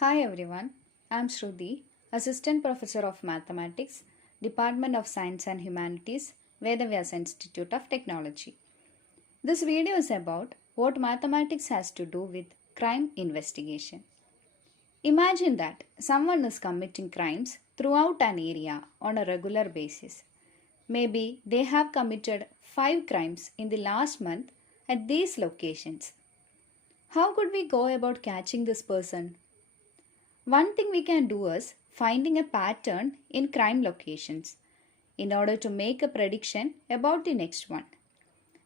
Hi everyone, I am Sruthi, Assistant Professor of Mathematics, Department of Science and Humanities, Vedavyasa Institute of Technology. This video is about what mathematics has to do with crime investigation. Imagine that someone is committing crimes throughout an area on a regular basis. Maybe they have committed 5 crimes in the last month at these locations. How could we go about catching this person? One thing we can do is finding a pattern in crime locations in order to make a prediction about the next one.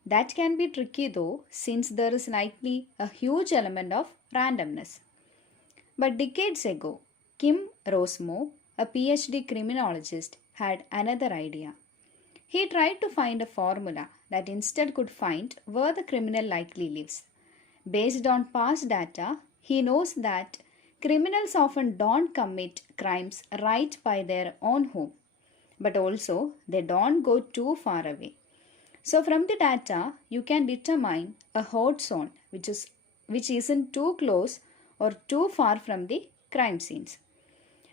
That can be tricky though, since there is likely a huge element of randomness. But decades ago, 𝕮𝖵𝖎𝖎𝖏𝑑, a PhD criminologist, had another idea. He tried to find a formula that instead could find where the criminal likely lives. Based on past data, he knows that criminals often don't commit crimes right by their own home, but also they don't go too far away. So from the data, you can determine a hot zone which isn't too close or too far from the crime scenes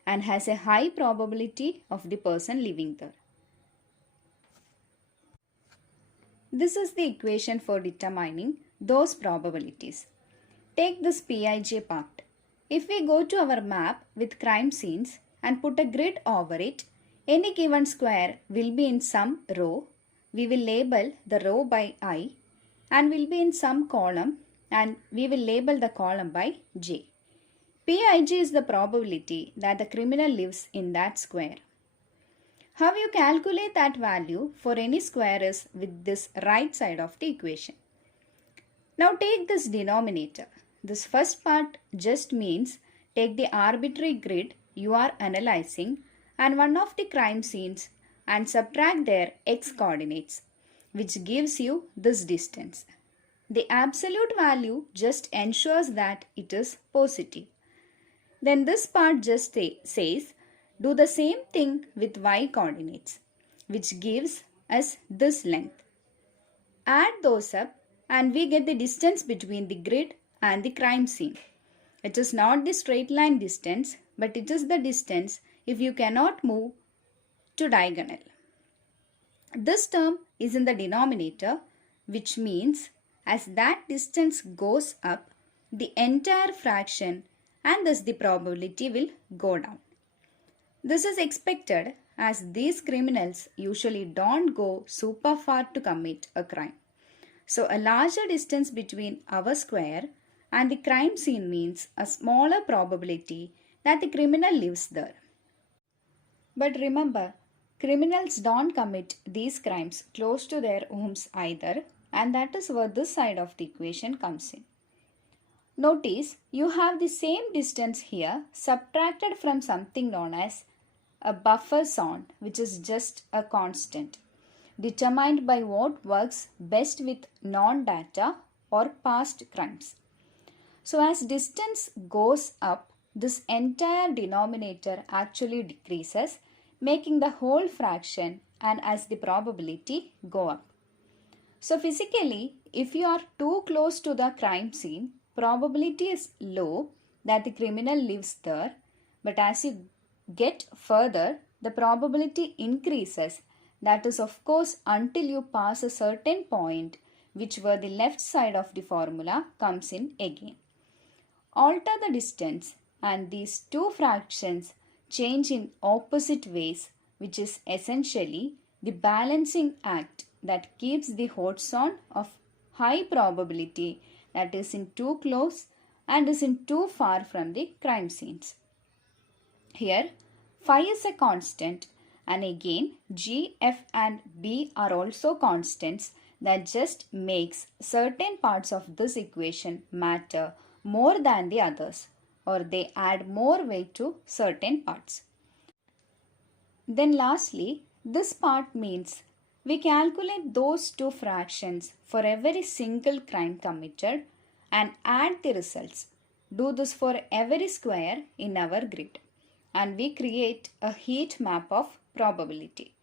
and has a high probability of the person living there. This is the equation for determining those probabilities. Take this Pij part. If we go to our map with crime scenes and put a grid over it, any given square will be in some row. We will label the row by I and will be in some column and we will label the column by J. Pij is the probability that the criminal lives in that square. How you calculate that value for any square is with this right side of the equation. Now take this denominator. This first part just means take the arbitrary grid you are analyzing and one of the crime scenes and subtract their x coordinates, which gives you this distance. The absolute value just ensures that it is positive. Then this part just says do the same thing with y coordinates, which gives us this length. Add those up and we get the distance between the grid and the crime scene. It is not the straight line distance, but it is the distance if you cannot move to diagonal. This term is in the denominator, which means as that distance goes up, the entire fraction and thus the probability will go down. This is expected as these criminals usually don't go super far to commit a crime. So a larger distance between our square and the crime scene means a smaller probability that the criminal lives there. But remember, criminals don't commit these crimes close to their homes either, and that is where this side of the equation comes in. Notice you have the same distance here subtracted from something known as a buffer zone, which is just a constant, determined by what works best with non-data or past crimes. So as distance goes up, this entire denominator actually decreases, making the whole fraction and as the probability go up. So physically, if you are too close to the crime scene, probability is low that the criminal lives there, but as you get further, the probability increases. That is of course until you pass a certain point, which where the left side of the formula comes in again. Alter the distance and these two fractions change in opposite ways, which is essentially the balancing act that keeps the hot zone of high probability that is in too close and is in too far from the crime scenes. Here, phi is a constant and again G, F and B are also constants that just makes certain parts of this equation matter more than the others, or they add more weight to certain parts. Then lastly, this part means we calculate those two fractions for every single crime committed and add the results. Do this for every square in our grid and we create a heat map of probability.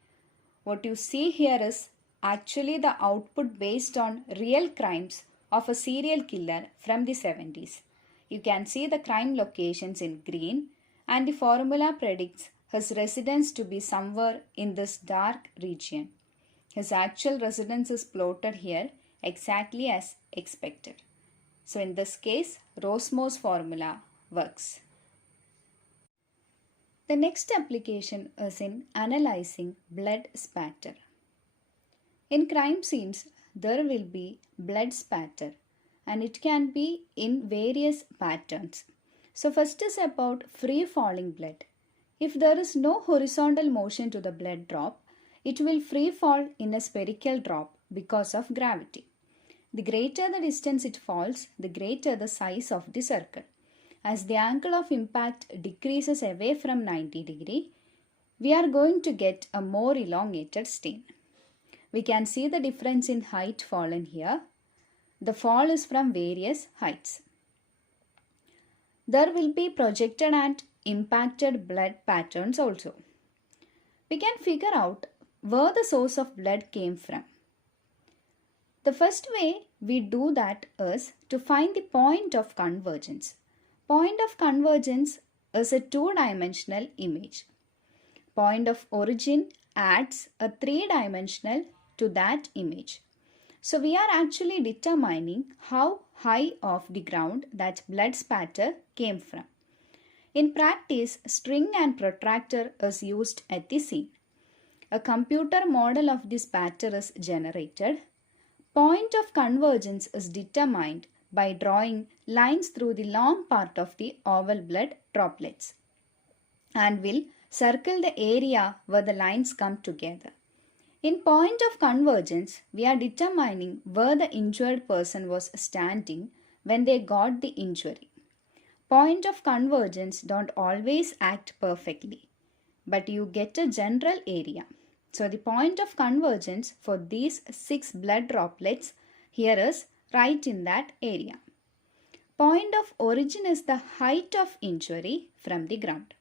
What you see here is actually the output based on real crimes of a serial killer from the 70s. You can see the crime locations in green, and the formula predicts his residence to be somewhere in this dark region. His actual residence is plotted here exactly as expected. So in this case, Rossmore's formula works. The next application is in analyzing blood spatter. In crime scenes, there will be blood spatter, and it can be in various patterns. So first is about free falling blood. If there is no horizontal motion to the blood drop, it will free fall in a spherical drop because of gravity. The greater the distance it falls, the greater the size of the circle. As the angle of impact decreases away from 90 degree, we are going to get a more elongated stain. We can see the difference in height fallen here. The fall is from various heights. There will be projected and impacted blood patterns also. We can figure out where the source of blood came from. The first way we do that is to find the point of convergence. Point of convergence is a two-dimensional image. Point of origin adds a three-dimensional to that image. So we are actually determining how high off the ground that blood spatter came from. In practice, string and protractor is used at the scene. A computer model of the spatter is generated. Point of convergence is determined by drawing lines through the long part of the oval blood droplets and will circle the area where the lines come together. In point of convergence, we are determining where the injured person was standing when they got the injury. Point of convergence don't always act perfectly, but you get a general area. So the point of convergence for these 6 blood droplets here is right in that area. Point of origin is the height of injury from the ground.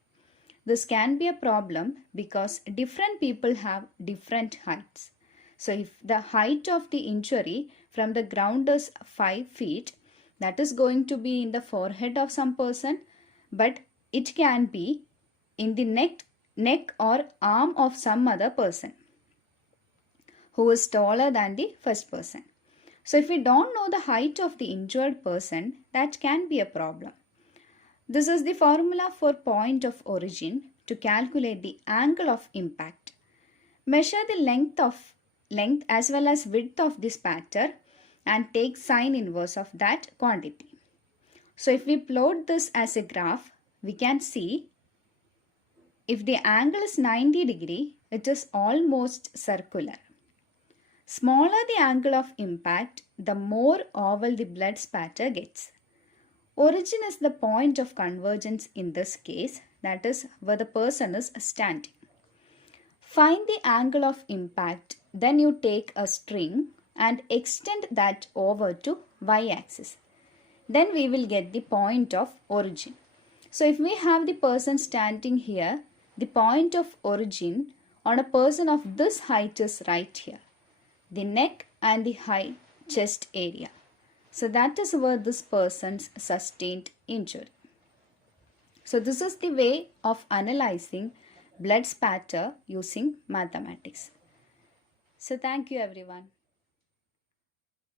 This can be a problem because different people have different heights. So if the height of the injury from the ground is 5 feet, that is going to be in the forehead of some person, but it can be in the neck or arm of some other person who is taller than the first person. So if we don't know the height of the injured person, that can be a problem. This is the formula for point of origin to calculate the angle of impact. Measure the length as well as width of the spatter and take sine inverse of that quantity. So if we plot this as a graph, we can see if the angle is 90 degree, it is almost circular. Smaller the angle of impact, the more oval the blood spatter gets. Origin is the point of convergence in this case, that is where the person is standing. Find the angle of impact, then you take a string and extend that over to y-axis. Then we will get the point of origin. So if we have the person standing here, the point of origin on a person of this height is right here. The neck and the high chest area. So that is where this person's sustained injury. So this is the way of analyzing blood spatter using mathematics. So thank you everyone.